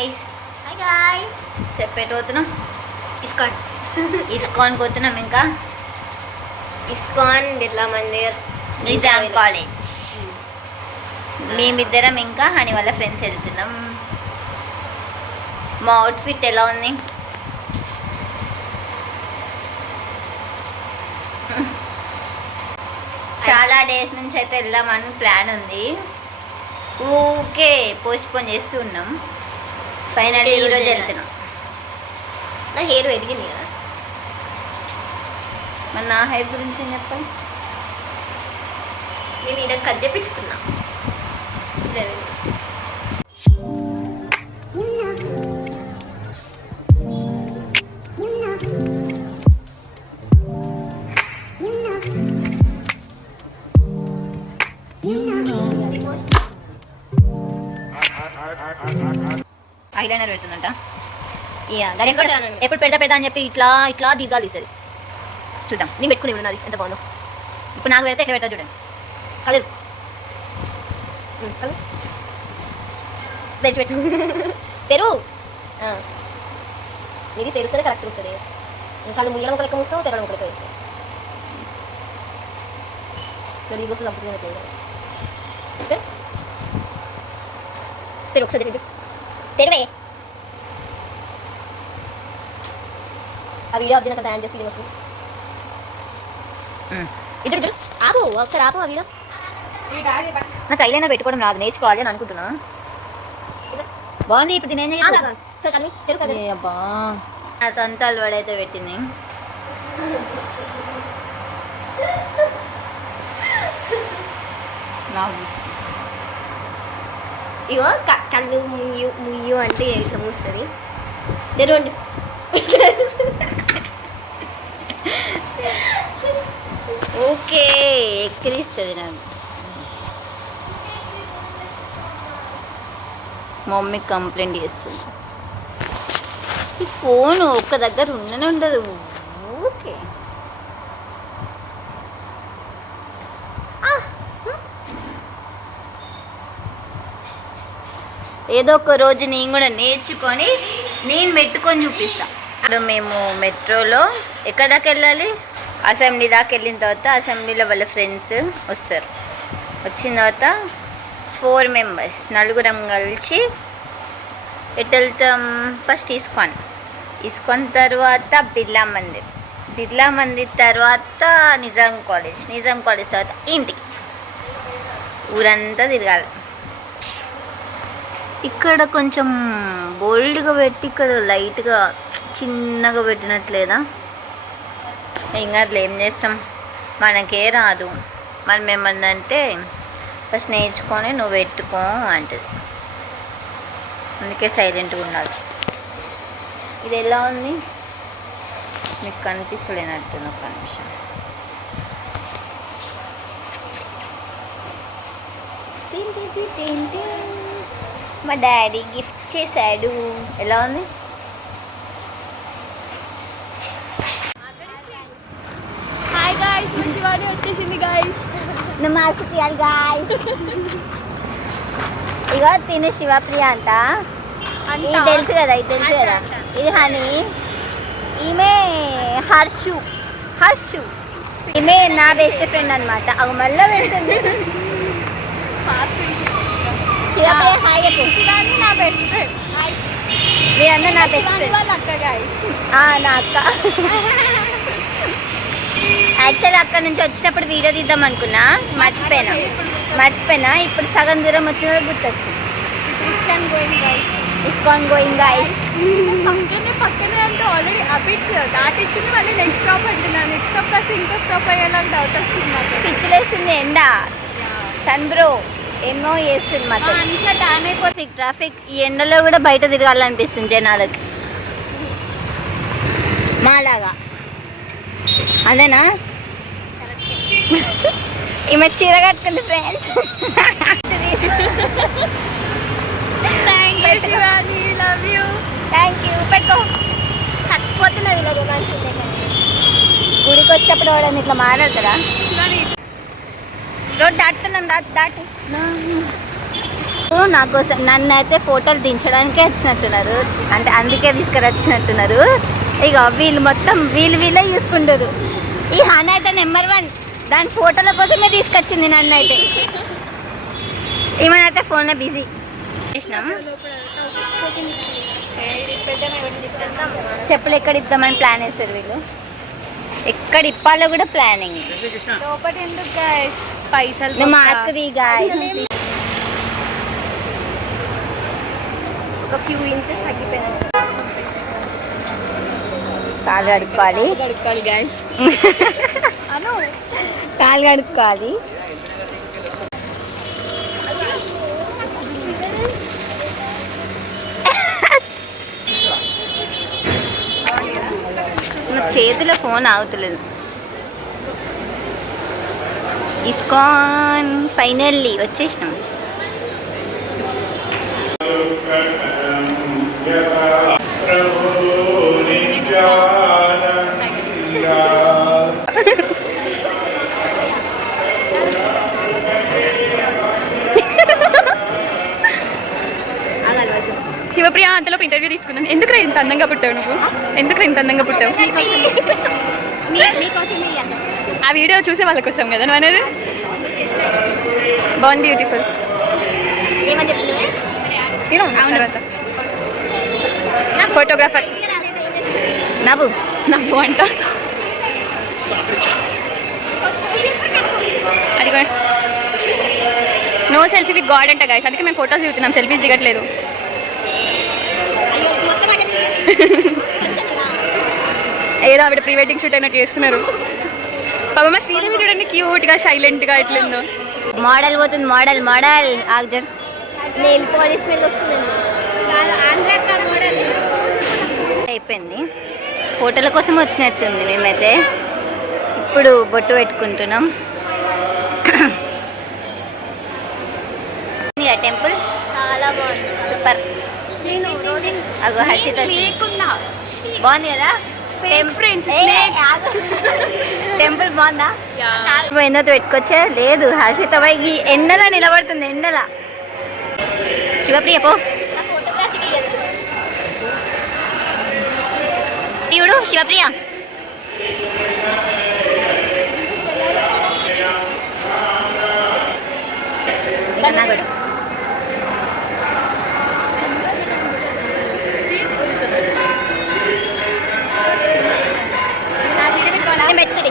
Guys. Hi guys. చెప్పేటి పోతున్నాం? ISKCON పోతున్నాం. ఇంకా ఇస్కాన్ బిర్లా మందిర్ నిజాం కాలేజ్. మేమిద్దరం ఇంకా హనీ వాళ్ళ ఫ్రెండ్స్ వెళ్తున్నాం. మా అవుట్ఫిట్ ఎలా ఉంది? చాలా డేస్ నుంచి అయితే వెళ్దామని ప్లాన్ ఉంది. ఊకే పోస్ట్పోన్ చేస్తూ ఉన్నాం. ఫైనల్లీ ఈరోజు వెళ్తున్నాం. నా హెయిర్ పెరిగింది కదా. మరి నా హెయిర్ గురించి ఏం చెప్పాలి? నేను ఇలా కట్ చేయించుకున్నా. ఐలైనర్ పెడుతుందంట. ఎప్పుడు పెడతా అని చెప్పి ఇట్లా ఇట్లా దిగాలి తీస్తుంది. చూద్దాం. నేను పెట్టుకుని ఉన్నది ఎంత బాగుందో. ఇప్పుడు నాకు పెడితే ఎట్లా పెడతా చూడండి. కలర్ తెచ్చిపెట్టు. తెరు ఇది తెరుస్తుంది, కరెక్ట్ వస్తుంది. ఇంకా అది ముయ్యల ముక్క లెక్క మూస్తావు, తెరవడం ముక్క లెక్క వేస్తావు. ఇది వస్తుంది అప్పుడు తెరు ఒకసారి తెరువే. ఆ వీడియో అర్జున తయారు చేసి ఫీలింగ్ వస్తుంది. ఇటు ఆపు ఒకసారి ఆపు. ఆ వీడియో నాకు ఐలైనర్ పెట్టుకోవడం రాదు, నేర్చుకోవాలి అని అనుకుంటున్నా. బాగుంది. ఇప్పుడు నేను అబ్బా అదంతా అలవాడైతే పెట్టింది. ఇగో కళ్ళు ముయ్యు అంటే ఇట్లా మూస్తుంది. తెరవండి. ఓకే ఎక్కిరిస్తుంది నాకు. మమ్మీ కంప్లైంట్ చేస్తుంది. ఈ ఫోన్ ఒక్క దగ్గర ఉండనే ఉండదు. ఓకే ఏదో ఒక రోజు నేను కూడా నేర్చుకొని నేను పెట్టుకొని చూపిస్తా. ఇప్పుడు మేము మెట్రోలో ఎక్కడ దాకా వెళ్ళాలి? అసెంబ్లీ దాకా వెళ్ళిన తర్వాత అసెంబ్లీలో వాళ్ళ ఫ్రెండ్స్ వస్తారు. వచ్చిన తర్వాత 4 మెంబర్స్ నలుగురం కలిసి ఎటు వెళ్తాం? ఫస్ట్ ఇస్కాన్ తర్వాత బిర్లా మందిర్ తర్వాత నిజాం కాలేజ్ తర్వాత ఇంటికి. ఊరంతా తిరగాలి. ఇక్కడ కొంచెం బోల్డ్గా పెట్టి ఇక్కడ లైట్గా చిన్నగా పెట్టినట్లేదా? ఇంకా అట్లా ఏం చేస్తాం, మనకే రాదు. మనం ఏమన్నంటే ఫస్ట్ నేర్చుకొని నువ్వు పెట్టుకో అంటది. అందుకే సైలెంట్గా ఉండాలి. ఇది ఎలా ఉంది మీకు కనిపిస్తలేనట్టుంది. ఒక్క నిమిషం. మా డాడీ గిఫ్ట్ చేశాడు. ఎలా ఉంది? హాయ్ గాయ్స్, మా శివాని వచ్చేసింది గాయ్స్. నమస్తే తీయాలి గాయ్స్. ఇగో తిను శివప్రియ అంట. ఇది తెలుసు కదా. ఇది హనీ. ఈమె హర్షు. ఈమె నా బెస్ట్ ఫ్రెండ్ అనమాట. అవి మళ్ళీ పెడుతుంది. శివప్రియ హాయ్ చెప్పు. శివాని నా బెస్ట్ ఫ్రెండ్. మీరందరూ నా బెస్ట్ ఫ్రెండ్. వాళ్ళ అక్క గాయ్స్. నా అక్క. యాక్చువల్లీ అక్కడ నుంచి వచ్చినప్పుడు వీడియో తీద్దాం అనుకున్నా, మర్చిపోయినా. ఇప్పుడు సగం దూరం వచ్చినది గుర్తొచ్చింది. ISKCON going guys. పక్కనే అంటే ఆల్రెడీ అబిట్స్ దాటిచ్చింది. మళ్ళీ నెక్స్ట్ స్టాప్ అంటున్నాను. నెక్స్ట్ స్టాప్ కాస్త ఇంకో స్టాప్ అయ్యేలా డౌట్ వస్తుంది మాకు. పిచ్చిలేస్తుంది ఎండ. సన్ బ్రో ఎన్నో చేస్తుంది మాకు. మనిషి టాన్ అయిపోతుంది. ట్రాఫిక్ ఈ ఎండలో కూడా బయట తిరగాలనిపిస్తుంది జనాలకి. మాలాగా అదేనా? ఈమె చీర కట్టుకుంది ఫ్రెండ్స్. Thank you. పెట్టుకో. చచ్చిపోతున్నా వీళ్ళ రొమాన్స్ ఉండే. గుడికి వచ్చేటప్పుడు వాడని ఇట్లా మాట్లాడతారా? రోడ్ దాటుతున్నాం. దాటేస్తున్నాం. నా కోసం నన్ను అయితే ఫోటోలు దించడానికే వచ్చినట్టున్నారు, అంటే అందుకే తీసుకురచ్చినట్టున్నారు. ఇక వీళ్ళు మొత్తం వీళ్ళే చూసుకుంటారు. ఈ హానా అయితే నెంబర్ 1, దాని ఫోటోల కోసమే తీసుకొచ్చింది నన్ను అయితే. ఏమైనా ఫోన్లో బిజీ చేసినాం. చెప్పులు ఎక్కడ ఇద్దామని ప్లాన్ వేస్తారు వీళ్ళు, ఎక్కడ ఇప్పాలో కూడా ప్లానింగ్. లోపల ఎందుకు గైస్ పైసలు నువ్వు మార్క్ ఒక ఫ్యూ ఇంచెస్ తగ్గిపోయినాయి. కాలు కడుక్కోవాలి, గడుక్కోవాలి గైస్. కాలు కడుక్కోవాలి. నా చేతిలో ఫోన్ ఆగుతలేదు. ఇస్కాన్ ఫైనల్లీ వచ్చేసినాం. శివప్రియ అంతలోపు ఇంటర్వ్యూ తీసుకున్నాను. ఎందుకు ఇంత అందంగా పుట్టావు నువ్వు? ఎందుకు ఇంత అందంగా పుట్టావు? ఆ వీడియో చూసే వాళ్ళ కోసం కదా నువ్వు అనేది. బాగుంది, బ్యూటిఫుల్. ఫోటోగ్రాఫర్ నవ్వు అంట. అది నో సెల్ఫీ విత్ గాడ్ అంట గైస్, అందుకే మేము ఫోటోస్ దిగుతున్నాం, సెల్ఫీస్ దిగట్లేదు. ఏదో ఆవిడ ప్రీ వెడ్డింగ్ షూట్ అయినట్టు చేస్తున్నారు. పాప మా శ్రీదేవి చూడండి క్యూట్గా సైలెంట్గా ఎట్లుందో. మోడల్ పోతుంది, మోడల్ ఆగ్జర్. నెయిల్ పాలిష్ స్మెల్ వస్తుంది. అయిపోయింది, ఫోటోల కోసం వచ్చినట్టుంది. మేమైతే ఇప్పుడు బొట్టు పెట్టుకుంటున్నాం. టెంపుల్ చాలా బాగుంది, సూపర్. నేను రోజు అగో హర్షిత బాగుంది కదా. టెంపుల్ బాగుందా? ఎంతో పెట్టుకొచ్చా లేదు. హర్షిత ఈ ఎండలా నిలబడుతుంది, ఎండలా. శివప్రియ పో ఇవుడు. శివప్రియ నాగడు పెట్టుడి.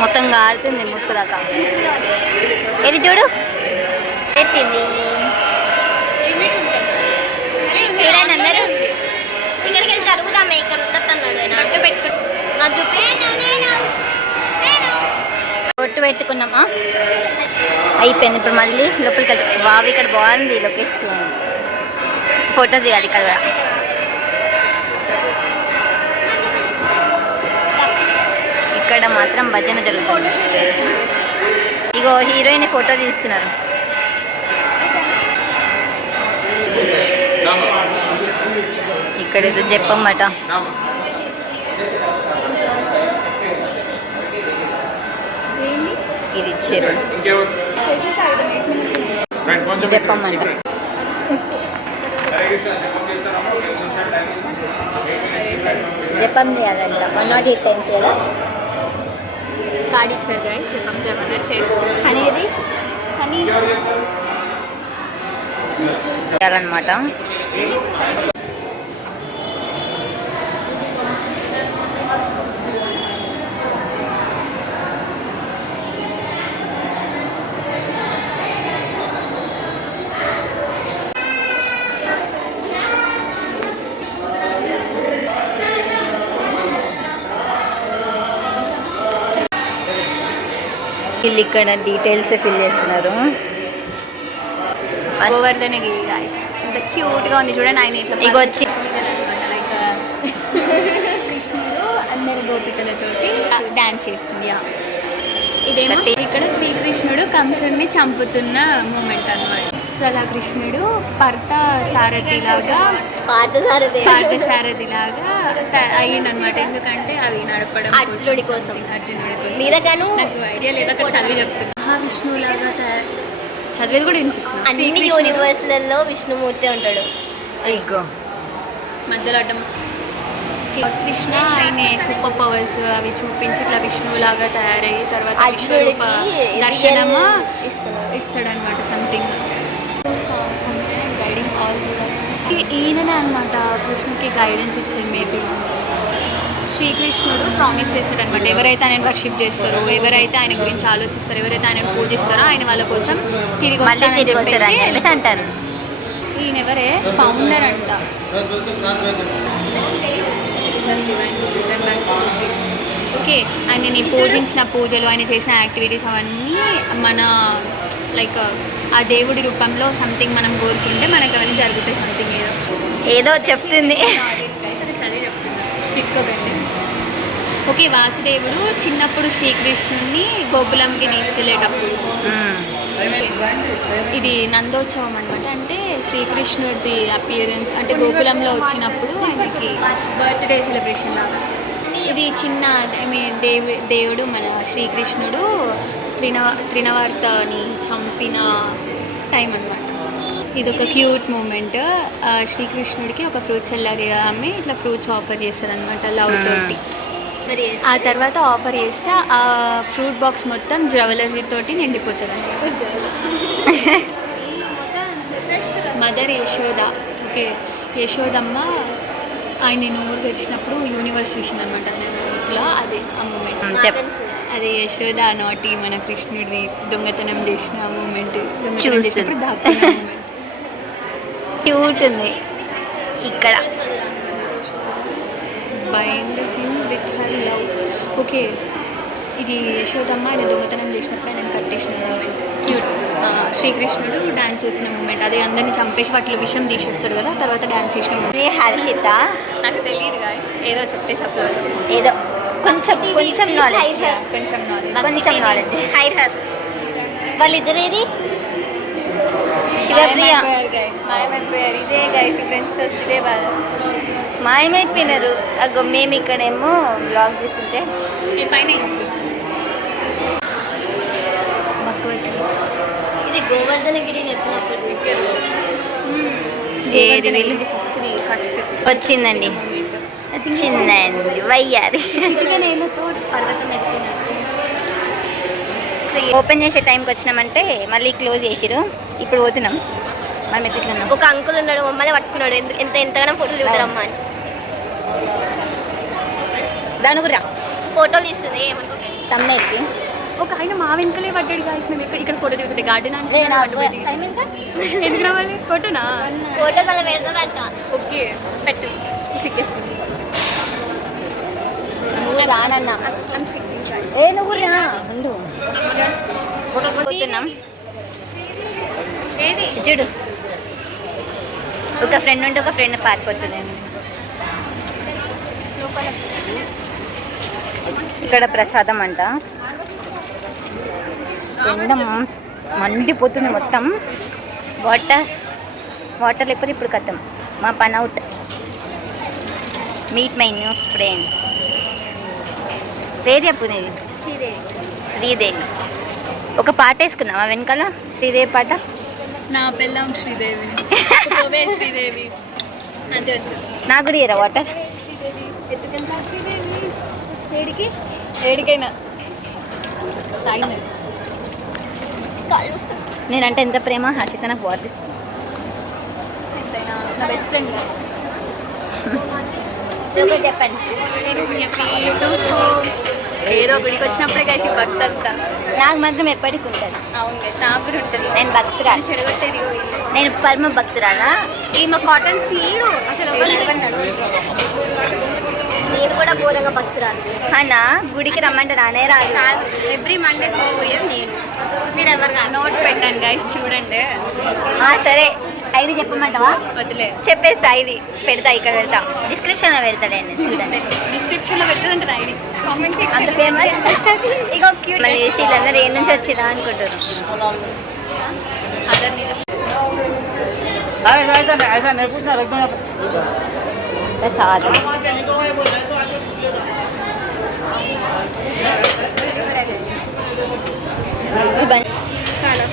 మొత్తం కారుతుంది ముక్కు దాకా. ఇది చూడు పెట్టింది. అందరూ ఇక్కడికి వెళ్ళి జరుగుదామే, ఇక్కడ ఉండొద్దన్నాడు. నాకు చూపి బొట్టు పెట్టుకున్నామా, అయిపోయింది. ఇప్పుడు మళ్ళీ లోపలికి వెళ్తాం. బావి ఇక్కడ బాగుంది లొకేషన్, ఫోటోస్ తీయాలి ఇక్కడ. ఇక్కడ మాత్రం భజన జరుగుతుంది. ఇగో హీరోయిన్ ఫోటో తీస్తున్నారు. ఇక్కడ ఏదో చెప్పమ్మట. ఇది ఇచ్చారు చెప్పమ్మంట. జపం చేయాలంట 108 times కదా. కార్డ్ ఇచ్చారు గైస్, జపం అనేది చేయాలన్నమాట. వీళ్ళు ఇక్కడ డీటెయిల్స్ ఫిల్ చేస్తున్నారు. గోవర్ధనగిరి గైస్, ఇంత క్యూట్గా ఉంది చూడండి. ఆయన ఇట్లా ఇక వచ్చి లైక్ కృష్ణుడు అందరు గోపికలతోటి డాన్స్ చేస్తుంది. ఇదేమో ఇక్కడ శ్రీకృష్ణుడు కంసుడిని చంపుతున్న మూమెంట్ అన్నమాట. వత్సల కృష్ణుడు పార్థ సారథిలాగా అయ్యిండు అనమాట. ఎందుకంటే అవి నడపడం అర్జునుడి కోసం. అర్జునుడి నాకు ఐడియా లేదు, అక్కడ చదివి చెప్తున్నా. మహావిష్ణువులాగా చదివేది కూడా వినిపిస్తుంది. అన్ని యూనివర్స్లలో విష్ణుమూర్తి ఉంటాడు. మధ్యలో అడ్డం వస్తుంది. కృష్ణ ఆయన సూపర్ పవర్స్ అవి చూపించి ఇట్లా విష్ణువులాగా తయారయ్యి తర్వాత విశ్వరూప దర్శనము ఇస్తాడనమాట. సంథింగ్ గైడింగ్ ఆల్ జీవాస్. ఈయననే అనమాట కృష్ణుకి గైడెన్స్ ఇచ్చేది. మేబీ శ్రీకృష్ణుడు ప్రామిస్ చేస్తాడనమాట, ఎవరైతే ఆయన వర్షిప్ చేస్తారో, ఎవరైతే ఆయన గురించి ఆలోచిస్తారో, ఎవరైతే ఆయన పూజిస్తారో ఆయన వాళ్ళ కోసం తిరిగి వస్తారని చెప్పేసి అంటారు. ఈయన ఎవరే ఫౌండర్ అంట. ఓకే, ఆయనని పూజించిన పూజలు, ఆయన చేసిన యాక్టివిటీస్ అవన్నీ మన లైక్ ఆ దేవుడి రూపంలో సంథింగ్ మనం కోరుకుంటే మనకు అవన్నీ జరుగుతాయి. సంథింగ్ ఏదో చెప్తుంది. చదివి చెప్తున్నా, తిట్టుకోకండి. ఓకే, వాసుదేవుడు చిన్నప్పుడు శ్రీకృష్ణుడిని గోకులంకి తీసుకెళ్ళేటప్పుడు ఇది నందోత్సవం అనమాట. అంటే శ్రీకృష్ణుడి అపియరెన్స్ అంటే గోకులంలో వచ్చినప్పుడు ఆయనకి బర్త్డే సెలబ్రేషన్ లాగా. ఇది చిన్న దేవుడు మన శ్రీకృష్ణుడు త్రినవర్తని చంపిన టైం అనమాట. ఇది ఒక క్యూట్ మూమెంట్. శ్రీకృష్ణుడికి ఒక ఫ్రూట్స్ సెల్లర్ ఆమె ఇట్లా ఫ్రూట్స్ ఆఫర్ చేస్తుంది అనమాట లవ్ తోటి. ఆ తర్వాత ఆఫర్ చేస్తే ఆ ఫ్రూట్ బాక్స్ మొత్తం జ్యువెలరీ తోటి నిండిపోతుంది అనమాట. మదర్ యశోద. ఓకే, యశోదమ్మ ఆయన నోరు తెరిచినప్పుడు యూనివర్స్ చూసింది అనమాట. నేను ఇట్లా అదే ఆ మూమెంట్. అదే యశోద నాటి మన కృష్ణుడిని దొంగతనం చేసిన మూమెంట్, దొంగతనం చేసినప్పుడు దాక్కున్న మూమెంట్ క్యూట్ ఉంది. ఇక్కడ bind him with her love. Okay, ఇది యశోదమ్మ ఆయన దొంగతనం చేసినప్పుడు ఆయన కట్టేసిన మూమెంట్ క్యూట్. శ్రీకృష్ణుడు డాన్స్ చేసిన మూమెంట్, అదే అందరిని చంపేసి వాటిలో విషయం తీసేస్తాడు కదా, తర్వాత డాన్స్ చేసిన మూమెంట్. హర్షిత నాకు తెలియదు గాయస్, ఏదో చెప్పేసి అప్పుడు ఏదో కొంచెం నాలెడ్జ్. వాళ్ళిద్దరేది శివప్రియ మాయమైపోయారు. ఇదే గైస్ ఫ్రెండ్స్తో ఇదే బాధ, మాయమైపోయినారు. అగో మేము ఇక్కడేమో బ్లాగ్ చేస్తుంటే పైన ఇది గోవర్ధనగిరిని ఎత్తినప్పుడు ఫస్ట్ వచ్చిందండి. వచ్చిందండి వయ్యారి. పర్వతం ఎత్తినట్టు. ఓపెన్ చేసే టైంకి వచ్చినామంటే మళ్ళీ క్లోజ్ చేసిరు. ఇప్పుడు పోతున్నాం. మనం ఎట్లున్నాం. ఒక అంకుల్ ఉన్నాడు, మమ్మల్ని పట్టుకున్నాడు. ఎంతగానో ఫోటోలు దిగుతారమ్మా అని. దాని గురా ఫోటోలు తీస్తుంది ఏమనుకోకండి. తమ్ముకి ఒక ఆయన మా వెనకలే పడ్డాడు గాయస్. మేము ఇక్కడ ఫోటో దిగుతుంది గార్డెన్ అంటే ఎందుకు రావాలి ఫోటోనా? ఫోటోస్ అలా పెడతారంట. ఓకే పెట్టు, సిక్కేస్తుంది. నువ్వు రానన్నా ఏ నువ్వు రా ఉండు. పోతున్నాం. చూడు, ఒక ఫ్రెండ్ ఉంటే ఒక ఫ్రెండ్ పారిపోతున్నాను. ఇక్కడ ప్రసాదం అంట. ఎండ మండిపోతుంది మొత్తం. వాటర్ లేకపోతే ఇప్పుడు కథం. మా పని out. Meet my new friend. పేరు చెప్పు నీది? శ్రీదేవి. ఒక పాట వేసుకున్నావా వెనకాల? శ్రీదేవి పాట. నా పెళ్ళాం శ్రీదేవి, శ్రీదేవి అంతే వచ్చింది. నాకు కూడా ఇరా వాటర్. శ్రీదేవి ఎత్తుకెళ్తా శ్రీదేవి ఏడికి ఏడికైనా తాగింది. నేనంటే ఎంత ప్రేమ. హర్షిత నాకు వాటర్ ఇస్తుంది. ఎంతైనా నా బెస్ట్ ఫ్రెండ్ కాదు. చెప్పండి. ఏదో గుడికి వచ్చినప్పుడే కలిసి భక్తి అంతా. నాకు మాత్రం ఎప్పటికి ఉంటుంది. అవును గైస్, నాకు కూడా ఉంటుంది. నేను భక్తురాలు. చెడగొట్టేది నేను పరమ భక్తురాలా. ఈమె కాటన్ సీడు అసలు నేను కూడా ఘోరంగా భక్తురాలు. అన్నా గుడికి రమ్మంటే రానే రాదు. ఎవ్రీ మండే గుడి పోయేది నేను. మీరు ఎవరు నోట్ పెట్టండి గైస్, చూడండి. సరే, ఐడి చెప్పమంటావా? వదిలే, చెప్పేస్తా. ఐడి పెడతా, ఇక్కడ పెడతా, డిస్క్రిప్షన్లో పెడతాలేండి. చూడండి, డిస్క్రిప్షన్లో పెడతాదంటే ఐడి కామెంట్ అంత ఫేమస్. ఇగో క్యూట్. మళ్ళీ వీళ్ళందరూ ఏ నుంచి వచ్చిందా అనుకుంటారు. అదర్ నిజం. ऐसा नहीं पूछना रख दो यहाँ पे। సాధన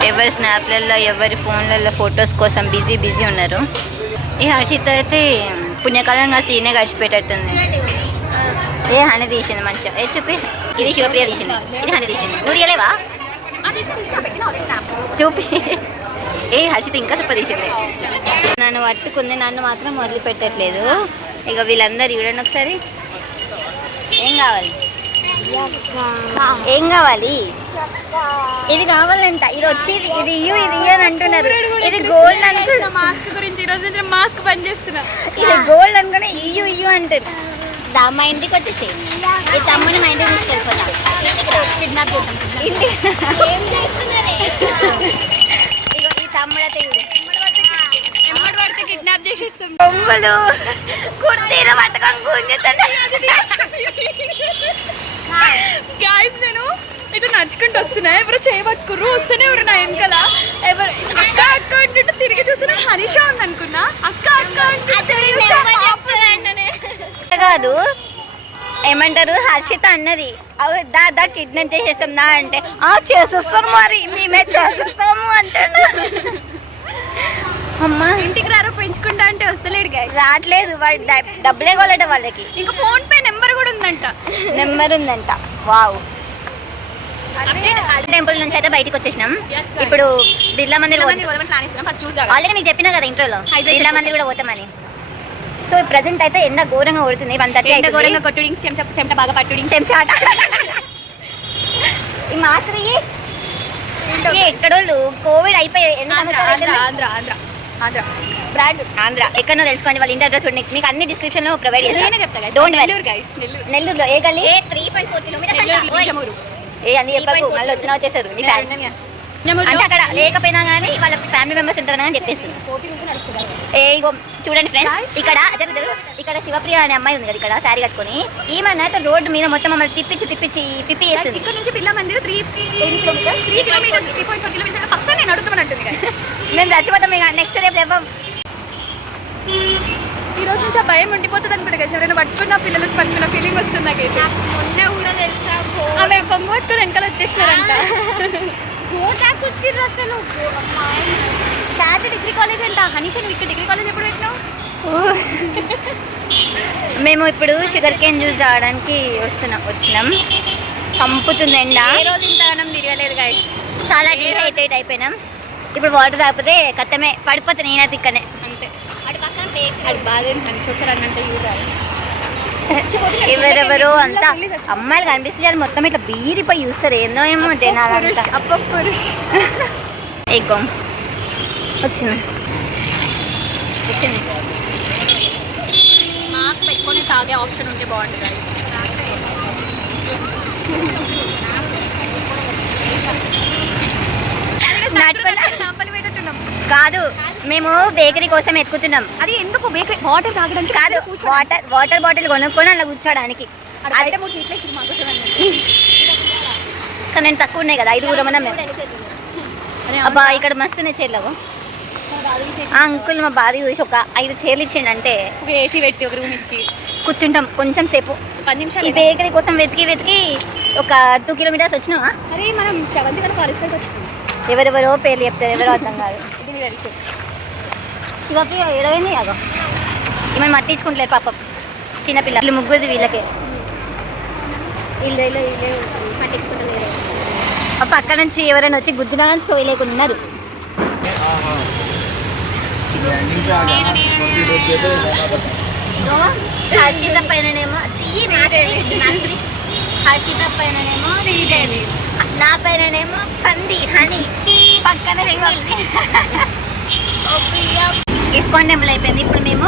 ఎవరి స్నాప్లలో ఎవరి ఫోన్లలో ఫొటోస్ కోసం బిజీ ఉన్నారు. ఈ హర్షిత అయితే పుణ్యకాలంగా సీనే గడిచిపెట్టేట్టుంది. ఏ హని తీసింది మంచిగా. ఏ చూపి, ఇది శివప్రియ తీసింది, ఇది హని తీసింది. నువ్వు తీయలేవా? చూపి. ఏ హర్షిత ఇంకా సూపర్ తీసింది. నన్ను పట్టుకుంది, నన్ను మాత్రం వదిలిపెట్టట్లేదు. ఇక వీళ్ళందరూ చూడండి ఒకసారి. ఏం కావాలి, ఏం కావాలి? ఇది కావాలంట, ఇది వచ్చి ఇది ఇయ్యు ఇది ఇయ్యు అని అంటున్నారు. ఇది గోల్డ్ అనుకున్నా, మాస్క్ గురించి ఈ రోజు నుంచి మాస్క్ బంద్ చేస్తున్నా. ఇది గోల్డ్ అనుకుని ఇయ్యు అంటారు. మా ఇంటికి వచ్చేసి ఈ తమ్ముని మా ఇంటికి తీసుకెళ్ళిపోతా. కిడ్నాప్ చేద్దాం. ఇగో ఈ తమ్ముడు అయితే ఎమ్మడి పడితే కిడ్నాప్ చేసేస్తాం. బొమ్మలు కుర్తీలు పట్టుకొని గుంజుతుంటే గాయస్ నేను ఇటు నడుచుకుంటూ వస్తున్నా, ఎవరు చేయబట్టుకుర్రు వస్తూనే ఎవరు నా వెనకాల. ఎవరు అక్క అక్క అంటుంటే తిరిగి చూస్తున్నా హరీష ఉంది అనుకున్నా. అక్క అక్క అంటే కాదు, ఏమంటారు, హర్షిత అన్నది దా కిడ్నాప్ చేసేస్తాం దా అంటే చేసేస్తాం, మరి మేమే చేసేస్తాము అంటాడు. అమ్మా ఇంటికి రారు పెంచుకుంటా అంటే వస్తలేడు గాయస్. రావట్లేదు, వాడు డబ్బులే కావాలట వాళ్ళకి. ఇంకా ఫోన్ పే నెంబర్ కూడా ఉందంట. నెంబర్ ఉందంట. వావ్. టెంపుల్ నుంచి అయితే బయటకు వచ్చేసినాం. ఇప్పుడు బిర్లా మందిర్ ఆల్రెడీ మీకు చెప్పినా కదా ఇంట్రోలో, బిర్లా మందిర్ కూడా పోతామని. సో ప్రజెంట్ అయితే ఎండ ఘోరంగా కొడుతుంది. 1:30 ఘోరంగా కొట్టుడి చెమట బాగా పట్టుడి చెంచాట. ఈ మాస్టర్ ఎక్కడోళ్ళు కోవిడ్ అయిపోయి ఆంధ్ర ఎక్కడో తెలుసుకోండి. వాళ్ళ ఇంటి అడ్రస్ మీకు అన్ని డిస్క్రిప్షన్ లో ప్రొవైడ్ చేస్తాను. Don't worry. నెల్లూరులో ఏ గల్లీ? 3.4 కిలోమీటర్స్. ఏ అన్ని చెప్పకు, మళ్ళీ వచ్చేసారు నీ ఫ్యాన్స్. అంటే అక్కడ లేకపోయినా కానీ వాళ్ళ ఫ్యామిలీ మెంబర్స్ ఉంటారని అని చెప్పేసి. ఏ ఇగో చూడండి ఫ్రెండ్స్, ఇక్కడ శివప్రియ అనే అమ్మాయి ఉంది కదా ఇక్కడ శారీ కట్టుకొని. ఈమె అయితే రోడ్డు మీద మొత్తం మమ్మల్ని తిప్పి చేస్తుంది. ఇక్కడ నుంచి బిర్లా మందిర్ 3 కిలోమీటర్స్ 3.4 కిలోమీటర్స్ పక్కన నేను అడుగుతామంటుంది. మేము చచ్చిపోతాం ఇక నెక్స్ట్ రేపు లేవు. ఈ రోజు నుంచి ఆ భయం ఉండిపోతుంది అనుకుంటా కదా. సరే పట్టుకున్న పిల్లలకు పట్టుకున్న ఫీలింగ్ వస్తుంది నాకైతే. మొన్న కూడా తెలుసా ఆమె పొంగు పట్టుకుని వెనకాల వచ్చేసినారంట. వచ్చిర్రు అసలు. డాడీ డిగ్రీ కాలేజ్ అంట. హనీషా నువ్వు ఇక్కడ డిగ్రీ కాలేజ్ ఎప్పుడు పెట్టినావు? మేము ఇప్పుడు షుగర్ కేన్ జ్యూస్ తాగడానికి వచ్చినాం. చంపుతుంది ఎండ. ఏ రోజు ఇంత అన్నం తిరగలేదు గాయస్. చాలా డీహైడ్రేట్ అయిపోయినాం. ఇప్పుడు వాటర్ తాగిపోతే కత్తమే పడిపోతే నేనైతే ఇక్కడనే అంతే. అటు పక్కన అది బాగా హనీష్ ఒకసారి అన్నంటే ఎవరెవరో అంతా అమ్మాయిలు కనిపిస్తే మొత్తం ఇట్లా బీరిపోయి చూస్తారు. ఏందో ఏమో జనాలంతా. ఎగ్గం వచ్చింది. మాస్క్ పెట్టుకొని తాగే ఆప్షన్ ఉంటే బాగుంటుంది. కాదు, మేము బేకరీ కోసం ఎత్తుకుతున్నాం. అది ఎందుకు బేకరీ వాటర్ తాగడానికి కాదు, వాటర్ బాటిల్ కొనుక్కొని అలా కూర్చోడానికి. కానీ నేను తక్కువ ఉన్నాయి కదా, 5 మనం. అబ్బా ఇక్కడ మస్తున్నాయి చీరలు. అంకుల్ మా బాధ చూసి ఒక 5 చీరలు ఇచ్చిండంటే ఏసీ పెట్టి ఒక రూమ్ ఇచ్చి కూర్చుంటాం కొంచెం సేపు. 10 నిమిషాలు ఈ బేకరీ కోసం వెతికి ఒక 2 కిలోమీటర్స్ వచ్చినావా? అరే మనం శ్రవంతి గారు కాలేజ్ పైకి వచ్చినాం. ఎవరెవరో పేర్లు చెప్తారు, ఎవరో అర్థం కాదు. ఇది తెలుసు. శివప్రియ ఏడవైంది అగో. ఏమైనా మట్టించుకుంటలేదు పాపం చిన్నపిల్ల. వీళ్ళు ముగ్గురిది వీళ్ళకే. ఇల్లు పట్టించుకుంటలేదు. ఆ పక్క నుంచి ఎవరైనా వచ్చి గుద్దునా కానీ సోయి లేకుండా ఉన్నారు. హర్షిత పైననేమో హర్షిత పైననేమో శ్రీదేవి, నా పైననేమో పంది హనీ, పక్కన ఇస్కాన్ టెంపుల్ అయిపోయింది. ఇప్పుడు మేము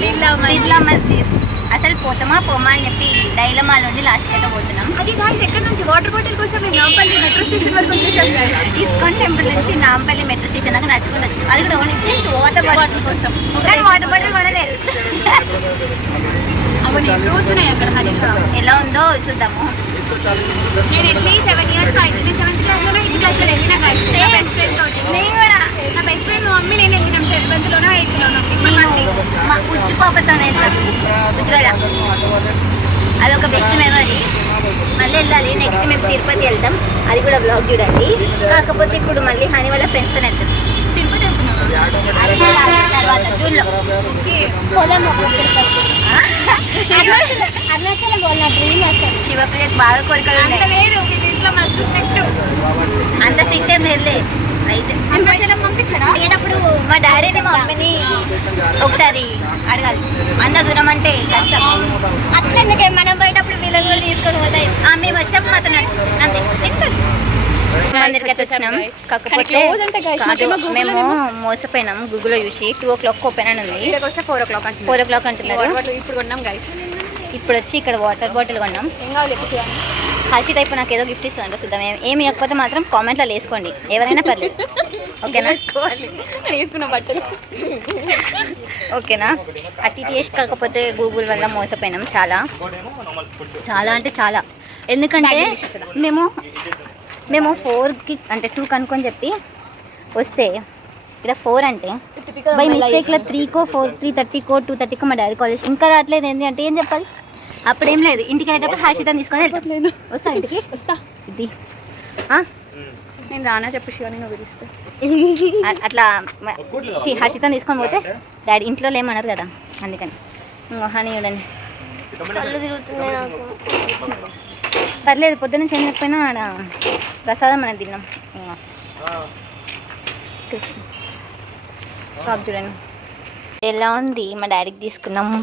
బిర్లా మందిర్. అసలు పోతామా పోమా అని చెప్పి డైలమాలో ఉండి లాస్ట్కి అయితే పోతున్నాం. అది గాయ్స్ ఎక్కడ నుంచి వాటర్ బాటిల్ కోసం మేము నాంపల్లి మెట్రో స్టేషన్ వరకు వచ్చేసాం. ఇస్కాన్ టెంపుల్ నుంచి నాంపల్లి మెట్రో స్టేషన్ దాకా నడుచుకుంటూ వచ్చాం. అది కూడా ఓన్లీ జస్ట్ వాటర్ బాటిల్ కోసం. కానీ వాటర్ బాటిల్ కొనలేదు. అవన్నీ ఫ్రూట్స్ ఉన్నాయి అక్కడ. హరీష్ ఎలా ఉందో చూద్దాము. నేను వెళ్ళి 7 years 7th క్లాస్లో 8th క్లాస్లో వెళ్ళిన గాయ్స్. నేను కూడా నా బెస్ట్ ఫ్రెండ్ మా మమ్మీ నేను వెళ్ళినాం 7th-లోనో 8th-లోనో. ఇప్పుడు నేను మళ్ళీ మా ఉజ్జు పాపతో వెళ్తాం ఉజ్వల. అదొక బెస్ట్ మెమరీ. మళ్ళీ వెళ్ళాలి. నెక్స్ట్ మేము తిరుపతి వెళ్తాం, అది కూడా బ్లాగ్ చూడండి. కాకపోతే ఇప్పుడు మళ్ళీ హనీ వాళ్ళ ఫ్రెండ్స్తో వెళ్తాం తిరుపతి వెళ్తున్నావా? అది తర్వాత జూన్లో. పోదాం అప్పుడు తిరుపతి. అరుణాచలం పోవాలన్న డ్రీమ్ అసలు. శివప్రియకి బాగా కోరికలు అంత ఉన్నాయి. లేదు మీ ఇంట్లో మస్తు స్ట్రిక్ట్. అంత స్ట్రిక్ట్ ఏం లేదులే. అయితే అరుణాచలం పంపిస్తారా? పోయేటప్పుడు మా డాడీని మా మమ్మీని ఒకసారి అడగాలి. అంత దూరం అంటే కష్టం. అట్లెందుకే మనం పోయేటప్పుడు వీళ్ళని కూడా తీసుకొని పోతాయి. మేము వచ్చినప్పుడు మాత్రం నచ్చింది అంతే, సింపుల్. మందిరికి అయితే వచ్చినాం. కాకపోతే కాదు, మేము మోసపోయినాం. గూగుల్లో చూసి 2 o'clock ఓపెన్ అని ఉంది. ఇక్కడికి వస్తే 4 o'clock అంటే 4 o'clock అంటున్నారు. ఇప్పుడు కొన్నాం గైస్. ఇప్పుడు వచ్చి ఇక్కడ వాటర్ బాటిల్ కొన్నాం. ఏం కావాలి చెప్పు. హర్షిత ఇప్పుడు నాకు ఏదో గిఫ్ట్ ఇస్తుందంట, చూద్దాం. ఏమి ఇవ్వకపోతే మాత్రం కామెంట్లో వేసుకోండి, ఎవరైనా పర్లేదు. ఓకేనా? వేసుకున్న బట్టలు ఓకేనా? అటు ఇటు చేసి కాకపోతే గూగుల్ వల్ల మోసపోయినాం చాలా చాలా అంటే చాలా. ఎందుకంటే మేము 4కి అంటే 2 కనుక్కొని చెప్పి వస్తే ఇక్కడ 4 అంటే బై మిస్టేక్లో 3కో 3:30కో 2:30కో మా డాడీ కాలేజ్ ఇంకా రావట్లేదు. ఏంటి అంటే ఏం చెప్పాలి? అప్పుడేం లేదు, ఇంటికి వెళ్ళేటప్పుడు హర్షితని తీసుకొని వెళ్తాం. వస్తా ఇంటికి వస్తా. ఇది నేను రానా చెప్పు శివాని నువ్వు పిలుస్తా. అట్లా హర్షితని తీసుకొని పోతే డాడీ ఇంట్లో లేమన్నారు కదా, అందుకని. ఇంకో హనీ చూడండి, కళ్ళు తిరుగుతున్నాయి నాకు. పర్లేదు. పొద్దున్న చేయకపోయినా ఆడ ప్రసాదం మనం తిన్నాం. కృష్ణ షాప్ చూడండి ఎలా ఉంది. మా డాడీకి తీసుకున్నాము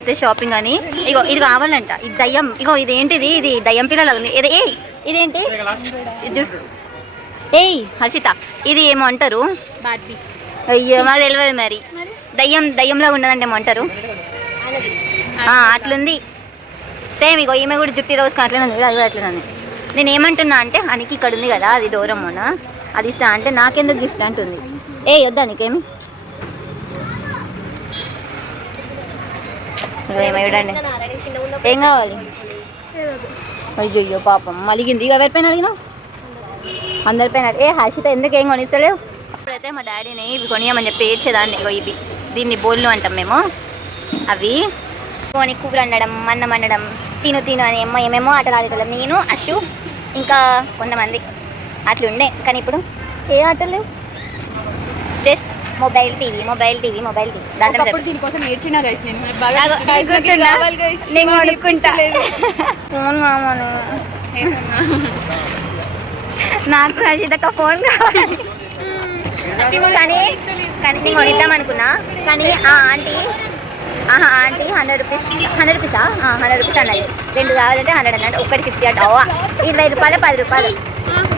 అయితే షాపింగ్ అని. ఇగో ఇది కావాలంట, ఇది దయ్యం. ఇగో ఇదేంటిది? ఇది దయ్యం పిల్లలు ఉంది. ఇదేంటి? ఏయ్ హర్షిత, ఇది ఏమో అంటారు. బార్బీ. అయ్యో మాకు తెలియదు మరి. దయ్యంలా ఉండదండి ఏమో అంటారు. అట్లుంది సేమ్. ఇగో ఈమె కూడా జుట్టి రోజుకి అట్లనే ఉంది, అది కూడా అట్లనే ఉంది. నేను ఏమంటున్నా అంటే అనికి ఇక్కడ ఉంది కదా అది డోరమోన, అది ఇస్తా అంటే నాకెందుకు గిఫ్ట్ అంటుంది. వద్దా నీకేమి? చూడండి ఏం కావాలి? అయ్యో పాపం మలిగింది. ఇక ఎవరిపైన అడిగినావు? అందరిపైన. హర్షిత ఎందుకు ఏం కొనిస్తలేవు? అప్పుడైతే మా డాడీని ఇవి కొనియమని చెప్పి ఏడ్చేదాన్ని. ఇగో ఇవి, దీన్ని బోళ్ళు అంటాం మేము. అవి కొని కూర వండడం, అన్నం వండడం, తిను అని ఏమేమో ఆటలు ఆడేటోళ్ళం. నేను, అశు, ఇంకా కొంతమంది అట్లుండే. కానీ ఇప్పుడు ఏ ఆటలు లేవు, జస్ట్ మొబైల్ టీవీ. దాంట్లో దీనికోసం ఏడ్చినా గైస్ నేను. నేను కొనుక్కుంటా ఫోన్ కావాలి నాకు. హర్షితక ఫోన్ కావాలి కానీ నేను కొనిద్దాం అనుకున్నా. కానీ ఆంటీ 100 రూపీస్ 100 రూపీసా 100 రూపీస్ అన్నది. 2 కావాలంటే 100 అన్నట్టు. ఒకటి 50 అట. 20 రూపాయలు 10 రూపాయలు.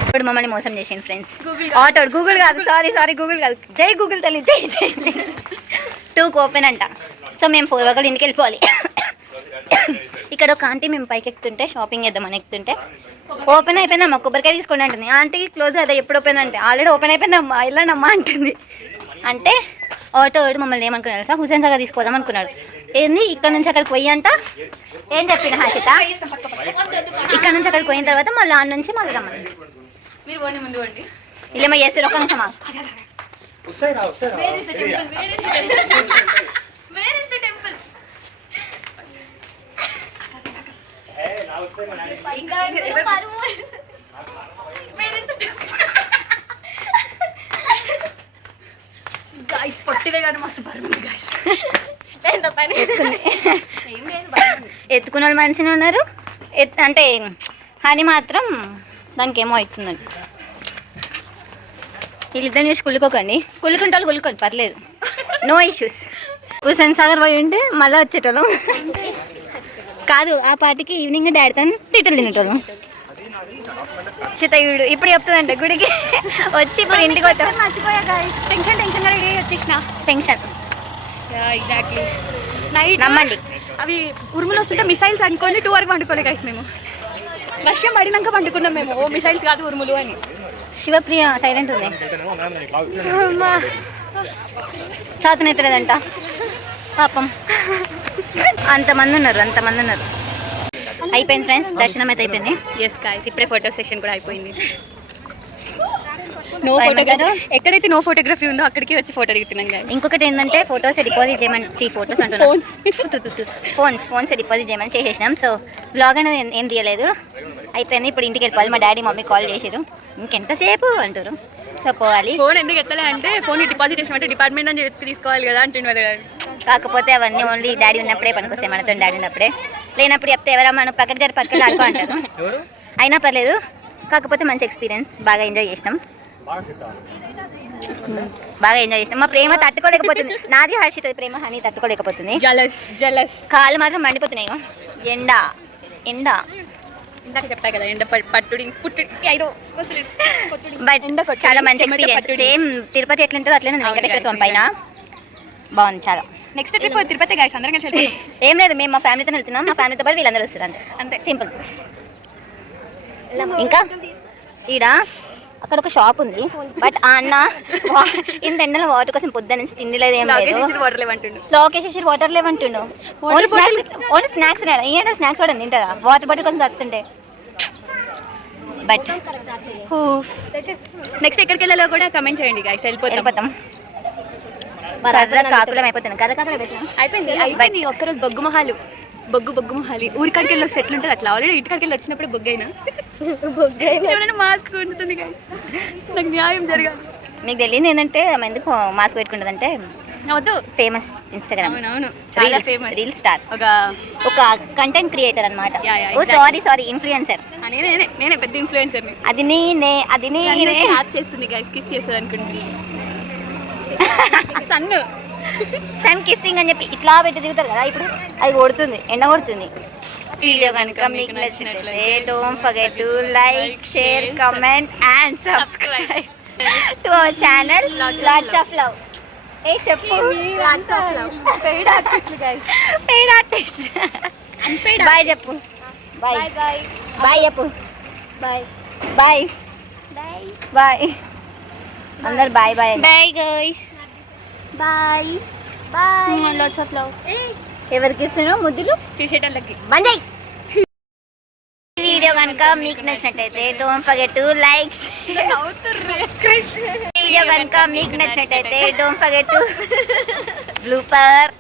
ఇప్పుడు మమ్మల్ని మోసం చేసింది ఫ్రెండ్స్. ఆటో గూగుల్ కాదు, సారీ గూగుల్ కాదు. జై గూగుల్ తల్లి, జై 2కి ఓపెన్ అంట. సో మేము 4 ఒకళ్ళు ఇంటికి వెళ్ళిపోవాలి. ఇక్కడ ఒక ఆంటీ మేము పైకి ఎక్కుతుంటే షాపింగ్ చేద్దామని ఎక్కుతుంటే ఓపెన్ అయిపోయిందమ్మా, కొబ్బరికాయ తీసుకోండి అంటుంది. ఆంటీకి క్లోజ్ కదా, ఎప్పుడు ఓపెన్ అంటే ఆల్రెడీ ఓపెన్ అయిపోయిందమ్మా, వెళ్ళండమ్మా అంటుంది. అంటే ఆటో వాడు మమ్మల్ని ఏమనుకున్నాడు తెలుసా? హుసేన్ సాగర్ తీసుకోదాం అనుకున్నాడు. ఏంది ఇక్కడ నుంచి అక్కడికి పోయి అంట. ఏం చెప్పిన హర్షిత? ఇక్కడ నుంచి అక్కడికి పోయిన తర్వాత మళ్ళీ ఆడ నుంచి మళ్ళీ రమ్మని మీరు పోండి, ముందు పోండి. ఇల్లేమో చేస్తారు. ఒక్క నిమిషమా, గైస్ పొట్టిదే కానీ మస్తు బరువు గైస్. ఎత్తుకున్న వాళ్ళు మంచిగా ఉన్నారు. అంటే హనీ మాత్రం దానికి ఏమో అవుతుందంట. వీళ్ళిద్దరిని చూసి కుళ్ళుకోకండి. కుళ్ళుకుంటే వాళ్ళు కుళ్ళుకోండి, పర్లేదు, నో ఇష్యూస్. హుసేన్ సాగర్ పోయి ఉంటే మళ్ళీ వచ్చేటోళ్ళం కాదు. ఆ పాటికి ఈవినింగ్ డాడీతో తిట్టలు తినేటోళ్ళం. చిత్తయుడు ఇప్పుడు చెప్తుందంట గుడికి వచ్చి ఇప్పుడు ఇంటికి వచ్చా. మర్చిపోయా గైస్, టెన్షన్ రెడీ వచ్చేసిన. Tension exactly. నైట్ నమ్మండి, అవి ఉరుములు వస్తుంటే మిసైల్స్ అనుకోండి 2 వరకు పండుకోలే గైస్. మేము వర్షం పడినాక పండుకున్నాం మేము. మిసైల్స్ కాదు ఉరుములు అని. శివప్రియ సైలెంట్ ఉంది, చాతనెత్తలేదంట పాపం. అంతమంది ఉన్నారు. అయిపోయింది ఫ్రెండ్స్, దర్శనం అయితే అయిపోయింది. ఎస్ గైస్, ఇప్పుడే ఫోటో సెషన్ కూడా అయిపోయింది. నో ఫోటోగ్రఫీ, ఎక్కడైతే నో ఫోటోగ్రఫీ ఉందో అక్కడికి వచ్చి ఫోటో దిగుతున్నాం guys. ఇంకొకటి ఏంటంటే ఫొటోస్ డిపాజిట్ చేయమని ఫొటోస్ అంటున్నాం ఫోన్స్ డిపాజిట్ చేయమని చేసేసినాం. సో బ్లాగ్ అనేది ఏం తీయలేదు, అయిపోయింది. ఇప్పుడు ఇంటికి వెళ్ళిపోవాలి. మా డాడీ మమ్మీ కాల్ చేసారు, ఇంకెంతసేపు అంటారు. సో పోవాలి. ఫోన్ ఎందుకు ఎత్తలే అంటే ఫోన్ డిపాజిట్ చేసినట్టు డిపార్ట్మెంట్ అని చెప్పి తీసుకోవాలి కదా అంటుండే. కాకపోతే అవన్నీ ఓన్లీ డాడీ ఉన్నప్పుడే పనికొస్తాయి, మనతో డాడీ ఉన్నప్పుడే. లేనప్పుడు చెప్తే ఎవరమ్మా మనం పక్కకి జరి పక్కకి ఆడుకో అంటారు. అయినా పర్లేదు, కాకపోతే మంచి ఎక్స్పీరియన్స్, బాగా ఎంజాయ్ చేసినాం. మా ప్రేమ తట్టుకోలేకపోతుంది. నాది హర్షిత ప్రేమ హనీ తట్టుకోలేకపోతుంది. జలస్ కాళ్ళు మాత్రం మండిపోతున్నాయి. ఎండ ఇందాక చెప్పా కదా, ఎండ పట్టుడి బట్ చాలా మంచి ఎక్స్పీరియన్స్. సేమ్ తిరుపతి ఎట్లుంటుందో అట్లనే ఉంది వెంకటేశ్వర స్వామి పైన. బాగుంది చాలా. నెక్స్ట్ ట్రిప్ తిరుపతి guys, అందరం కలిసి వెళ్తాం. ఏం లేదు, మేము మా ఫ్యామిలీతో వెళ్తున్నాం, మా ఫ్యామిలీతో పాటు వీళ్ళందరూ వస్తారు, అంతే సింపుల్. ఇంకా ఈడ అక్కడ ఒక షాప్ ఉంది, బట్ ఆ అన్న ఇంత ఎండలో వాటర్ కోసం పొద్దున్న నుంచి తిండి లేదు, ఏం లేదు. వాటర్ లేవంటుండు, లోకేష్ వాటర్ లేవంటుండు. ఓన్లీ స్నాక్స్ ఏంటంటే స్నాక్స్ కూడా తింటారా, వాటర్ బాటిల్ కోసం తగ్గుతుంటే. బట్ నెక్స్ట్ ఎక్కడికి వెళ్ళాలో కూడా కమెంట్ చేయండి guys, వెళ్ళిపోతాం. కాకులం అయిపోతున్నాం, కథకాకులు అయిపోయింది. ఒక్కరోజు బొగ్గు మొహాలు ఊరికాడికి వెళ్ళి వస్తే ఎట్లుంటుంది అట్లా. ఆల్రెడీ ఇంటికాడికి వెళ్ళి వచ్చినప్పుడు బొగ్గైనా ఎవరైనా మాస్క్ ఉంటుంది guys, నాకు న్యాయం జరగాలి. మీకు తెలియదు ఏంటంటే ఎందుకు మాస్క్ పెట్టుకుంటుందంటే వద్దు, ఫేమస్ ఇన్స్టాగ్రామ్, అవును చాలా ఫేమస్ రీల్ స్టార్, ఒక కంటెంట్ క్రియేటర్ అన్నమాట. Sorry influencer. నేనే పెద్ద ఇన్ఫ్లుయెన్సర్. అది నేనే యాప్ చేస్తుంది guys, కిస్ చేస్తుంది అనుకుంటుంది. సన్ కిస్సింగ్ అని చెప్పి ఇట్లా పెట్టి దిగుతారు కదా, ఇప్పుడు అది కొడుతుంది, ఎండ కొడుతుంది. వీడియో కనుక మీకు నచ్చినట్లయితే don't forget to like, share, comment and subscribe to our channel lots of love. ఏ చెప్పు, పెయిడ్ ఆర్టిస్ట్. బాయ్ చెప్పు, బాయ్ చెప్పు, బాయ్ అందరు bye guys, bye lots of love. ఎవరికి ఇస్తున్నావు ముద్దులు? చూసేటోళ్ళకి. బంద్. వీడియో కనుక మీకు నచ్చినట్టయితే don't forget to like, video కనుక మీకు నచ్చినట్టయితే డోంట్ ఫర్గెట్ టు బ్లూపర్